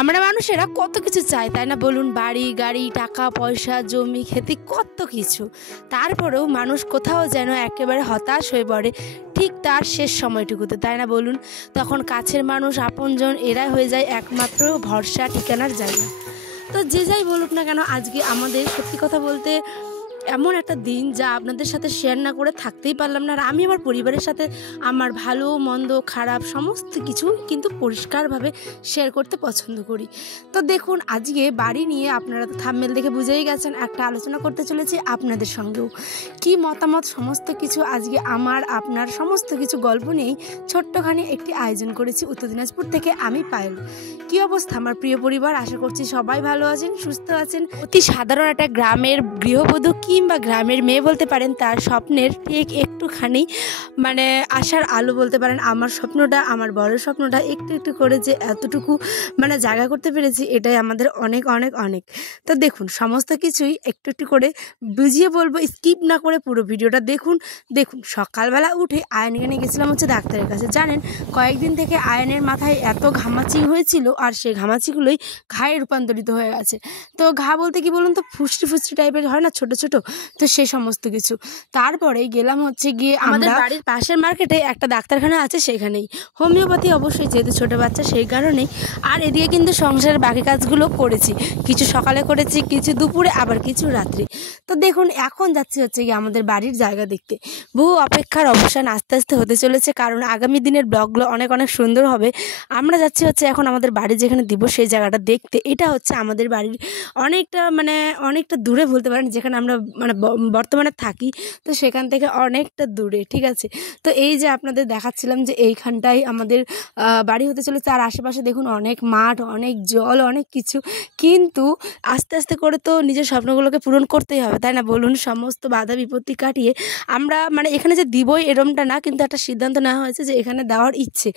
আমরা মানুষেরা কত কিছু চাই, তাই না বলুন? বাড়ি, গাড়ি, টাকা পয়সা, জমি, খেতি, কত কিছু। তারপরেও মানুষ কোথাও যেন একেবারে হতাশ হয়ে পড়ে ঠিক তার শেষ সময়টুকুতে, তাই না বলুন? তখন কাছের মানুষ, আপনজন এরাই হয়ে যায় একমাত্র ভরসা, ঠিকানার জায়গা। তো যে যাই বলুক না কেন, আজকে আমাদের সত্যি কথা বলতে এমন একটা দিন যা আপনাদের সাথে শেয়ার না করে থাকতেই পারলাম না। আর আমি আমার পরিবারের সাথে আমার ভালো মন্দ খারাপ সমস্ত কিছু কিন্তু পরিষ্কারভাবে শেয়ার করতে পছন্দ করি। তো দেখুন, আজকে বাড়ি নিয়ে আপনারা তো থাম্বনেল দেখে বুঝেই গেছেন, একটা আলোচনা করতে চলেছি আপনাদের সঙ্গেও। কি মতামত সমস্ত কিছু আজকে আমার আপনার সমস্ত কিছু গল্প নিয়েই ছোট্টখানি একটি আয়োজন করেছি উত্তর দিনাজপুর থেকে আমি পায়েল। কি অবস্থা আমার প্রিয় পরিবার? আশা করছি সবাই ভালো আছেন, সুস্থ আছেন। অতি সাধারণ একটা গ্রামের গৃহবধূ কিংবা গ্রামের মেয়ে বলতে পারেন, তার স্বপ্নের ঠিক একটুখানি আশার আলো বলতে পারেন। আমার স্বপ্নটা, আমার বড় স্বপ্নটা একটু একটু করে যে এতটুকু জায়গা করতে পেরেছি, এটাই আমাদের অনেক অনেক অনেক। তো দেখুন, সমস্ত কিছুই একটু একটু করে বুঝিয়ে বলবো, স্কিপ না করে পুরো ভিডিওটা দেখুন। সকালবেলা উঠে আয়নকে নিয়ে গেছিলাম ডাক্তারের কাছে। জানেন, কয়েকদিন থেকে আয়নের মাথায় এত ঘামাচি হয়েছিল, আর সেই ঘামাচিগুলোই ঘায়ে রূপান্তরিত হয়ে গেছে। তো ঘা বলতে কি বলুন তো, ফুসটি ফুসটি টাইপের হয় না, ছোট ছোট, তো সে সমস্ত কিছু। তারপরেই গেলাম গিয়ে আমাদের বাড়ির পাশের মার্কেটে একটা ডাক্তারখানা আছে, সেখানেই হোমিওপ্যাথি, অবশ্যই যেহেতু ছোট বাচ্চা সেই কারণেই। আর এদিকে কিন্তু সংসারের বাকি কাজগুলো করেছি, কিছু সকালে করেছি, কিছু দুপুরে, আবার কিছু রাত্রি। তো দেখুন, এখন যাচ্ছি গিয়ে আমাদের বাড়ির জায়গা দেখতে। বহু অপেক্ষার অবসান আস্তে আস্তে হতে চলেছে, কারণ আগামী দিনের ব্লগগুলো অনেক অনেক সুন্দর হবে। আমরা যাচ্ছি এখন আমাদের বাড়ি যেখানে দিব সেই জায়গাটা দেখতে। এটা আমাদের বাড়ির অনেকটা দূরে বলতে পারেন, যেখানে আমরা বর্তমানে থাকি, তো সেখান থেকে অনেকটা দূরে, ঠিক আছে। তো এই যে আপনাদের দেখাচ্ছিলাম যে এইখানটাই আমাদের বাড়ি হতে চলেছে। আর আশেপাশে দেখুন অনেক মাঠ, অনেক জল, অনেক কিছু। কিন্তু আস্তে আস্তে করে তো নিজের স্বপ্নগুলোকে পূরণ করতেই হবে, তাই না বলুন? সমস্ত বাধা বিপত্তি কাটিয়ে আমরা এখানে যে দিবই এরমটা না, কিন্তু একটা সিদ্ধান্ত নেওয়া হয়েছে যে এখানে দেওয়ার ইচ্ছে,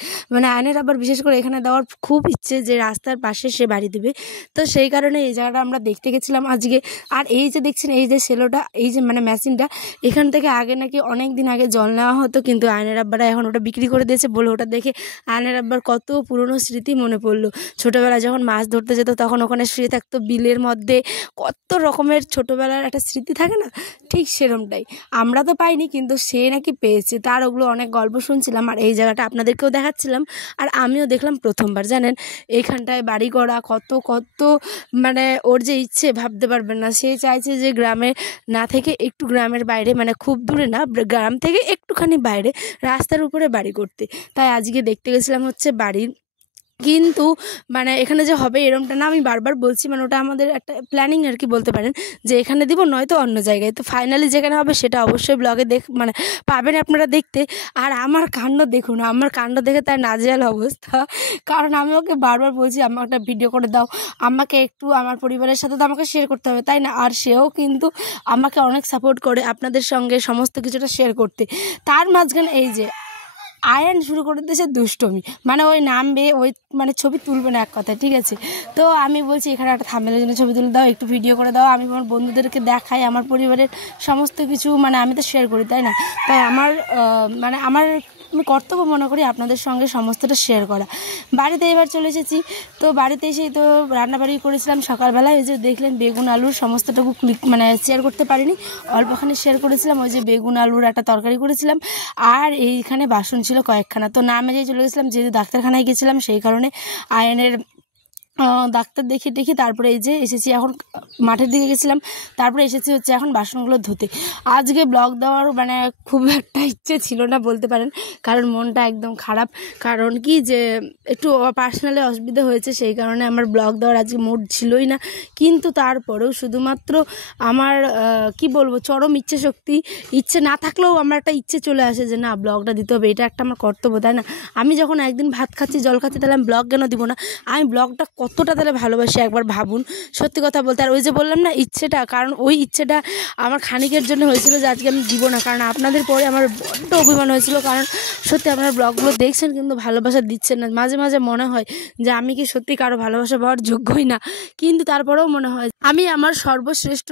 আয়নের আবার বিশেষ করে এখানে দেওয়ার খুব ইচ্ছে, যে রাস্তার পাশে সে বাড়ি দেবে। তো সেই কারণে এই জায়গাটা আমরা দেখতে গেছিলাম আজকে। আর এই যে দেখছেন, এই যে সেলোটা, এই যে মেশিনটা, এখান থেকে আগে নাকি অনেক দিন আগে জল নেওয়া হতো, কিন্তু আয়নের আব্বারা এখন ওটা বিক্রি করে দিয়েছে বলে। ওটা দেখে আয়নের আব্বার কত পুরনো স্মৃতি মনে পড়লো। ছোটোবেলায় যখন মাছ ধরতে যেত, তখন ওখানে শুয়ে থাকতো বিলের মধ্যে, কত রকমের ছোটোবেলার একটা স্মৃতি থাকে না, ঠিক সেরমটাই। আমরা তো পাইনি, কিন্তু সে নাকি পেয়েছে। তার ওগুলো অনেক গল্প শুনছিলাম, আর এই জায়গাটা আপনাদেরকেও দেখাচ্ছিলাম। আর আমিও দেখলাম প্রথমবার। জানেন, এইখানটায় বাড়ি করা কত কত ওর যে ইচ্ছে ভাবতে পারবেন না। সে চাইছে যে গ্রামে না থেকে একটু গ্রামের বাইরে, খুব দূরে না, গ্রাম থেকে একটুখানি বাইরে রাস্তার উপরে বাড়ি করতে। তাই আজকে দেখতে গেছিলাম বাড়ি। কিন্তু এখানে যে হবে এরমটা না, আমি বারবার বলছি, ওটা আমাদের একটা প্ল্যানিং আর কি বলতে পারেন, যে এখানে দিব নয়তো অন্য জায়গায়। তো ফাইনালি যেখানে হবে সেটা অবশ্যই ব্লগে পাবেন আপনারা দেখতে। আর আমার কাণ্ড দেখুন, আমার কাণ্ড দেখে তার নাজেহাল অবস্থা। কারণ আমি ওকে বারবার বলছি, আমাকে একটা ভিডিও করে দাও, আমাকে একটু আমার পরিবারের সাথে তো আমাকে শেয়ার করতে হবে, তাই না? আর সেও কিন্তু আমাকে অনেক সাপোর্ট করে আপনাদের সঙ্গে সমস্ত কিছুটা শেয়ার করতে। তার মাঝখানে এই যে আয়ন শুরু করে দিয়েছে দুষ্টমি, ওই নামবে, ওই ছবি তুলবে না এক কথায়, ঠিক আছে। তো আমি বলছি, এখানে একটা থাম্বনেলের জন্য ছবি তুলে দাও, একটু ভিডিও করে দাও, আমি আমার বন্ধুদেরকে দেখাই, আমার পরিবারের সমস্ত কিছু আমি তো শেয়ার করি, তাই না? তাই আমার আমি কর্তব্য মনে করি আপনাদের সঙ্গে সমস্তটা শেয়ার করা। বাড়িতে এবার চলে এসেছি। তো বাড়িতে এসেই তো রান্নাবাড়ি করেছিলাম সকালবেলায়। ওই যে দেখলেন বেগুন আলুর সমস্তটুকু শেয়ার করতে পারিনি, অল্পখানি শেয়ার করেছিলাম। ওই যে বেগুন আলুর একটা তরকারি করেছিলাম, আর এইখানে বাসন ছিল কয়েকখানা। তো না মেজেই চলে গেছিলাম, যেহেতু ডাক্তারখানায় গেছিলাম, সেই কারণে আয়নের ডাক্তার দেখি তারপরে এই যে এসেছি, এখন মাঠের দিকে গেছিলাম, তারপরে এসেছি এখন বাসনগুলো ধুতে। আজকে ব্লগ দেওয়ার খুব একটা ইচ্ছে ছিল না বলতে পারেন, কারণ মনটা একদম খারাপ। কারণ কি যে একটু পার্সোনালি অসুবিধা হয়েছে, সেই কারণে আমার ব্লগ দেওয়ার আজকে মুড ছিলই না। কিন্তু তারপরেও শুধুমাত্র আমার কি বলবো, চরম ইচ্ছে না থাকলেও আমার একটা ইচ্ছে চলে আসে যে না, ব্লগটা দিতে হবে, এটা একটা আমার কর্তব্য, তাই না? আমি যখন একদিন ভাত খাচ্ছি, জল খাচ্ছি, তাহলে আমি ব্লগ কেন দিব না? আমি ব্লগটা কতটা তাহলে ভালোবাসি একবার ভাবুন, সত্যি কথা বলতে। আর ওই যে বললাম না ইচ্ছেটা, কারণ ওই ইচ্ছেটা আমার খানিকের জন্য হয়েছিল যে আজকে আমি দিব না, কারণ আপনাদের পরে আমার বড্ড অভিমান হয়েছিল। কারণ সত্যি আপনারা ব্লগগুলো দেখছেন কিন্তু ভালোবাসা দিচ্ছেন না। মাঝে মাঝে মনে হয় যে আমি কি সত্যি কারো ভালোবাসা পাওয়ার যোগ্যই না, কিন্তু তারপরেও মনে হয় আমি আমার সর্বশ্রেষ্ঠ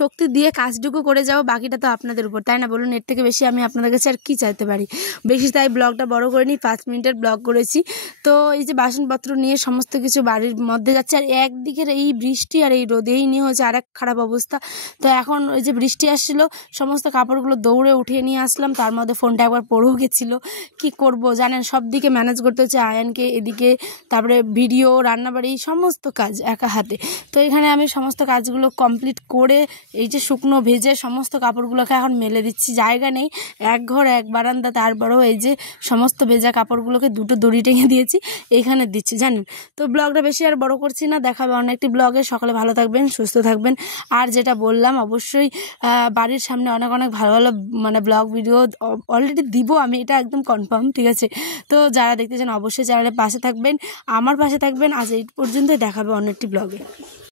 শক্তি দিয়ে কাজটুকু করে যাবো, বাকিটা তো আপনাদের উপর, তাই না বলুন? এর থেকে বেশি আমি আপনাদের কাছে আর কি চাইতে পারি বেশি? তাই ব্লগটা বড় করে নিই, 5 মিনিটের ব্লগ করেছি। তো এই যে বাসনপত্র নিয়ে সমস্ত কিছু বাড়ির মধ্যে যাচ্ছি, আর একদিকের এই বৃষ্টি আর এই রোদ এই নিয়ে হচ্ছে আর এক খারাপ অবস্থা। তো এখন ওই যে বৃষ্টি আসছিল, সমস্ত কাপড়গুলো দৌড়ে উঠিয়ে নিয়ে আসলাম, তার মধ্যে ফোনটা একবার পড়েও গেছিলো। কি করব জানেন, সব দিকে ম্যানেজ করতে হচ্ছে, আয়ানকে এদিকে, তারপরে ভিডিও, রান্নাবাড়ি, সমস্ত কাজ একা হাতে। তো এখানে আমি সমস্ত কাজগুলো কমপ্লিট করে এই যে শুকনো ভেজে সমস্ত কাপড়গুলোকে এখন মেলে দিচ্ছি। জায়গা নেই, এক ঘর এক বারান্দা, তারপরেও এই যে সমস্ত ভেজা কাপড়গুলোকে দুটো দড়ি টেঙে দিয়েছি, এইখানে দিচ্ছি জানেন। তো ব্লগটা বেশি আর বড় করছি না, দেখাবে অন্য একটি ব্লগে। সকালে ভালো থাকবেন, সুস্থ থাকবেন। আর যেটা বললাম, অবশ্যই বাড়ির সামনে অনেক অনেক ভালো ভালো মানে ব্লগ ভিডিও অলরেডি দিব আমি, এটা একদম কনফার্ম, ঠিক আছে। তো যারা দেখতে চান অবশ্যই চ্যানেলের পাশে থাকবেন, আমার পাশে থাকবেন। আজ এই পর্যন্তই, দেখাবে অন্য একটি ব্লগে।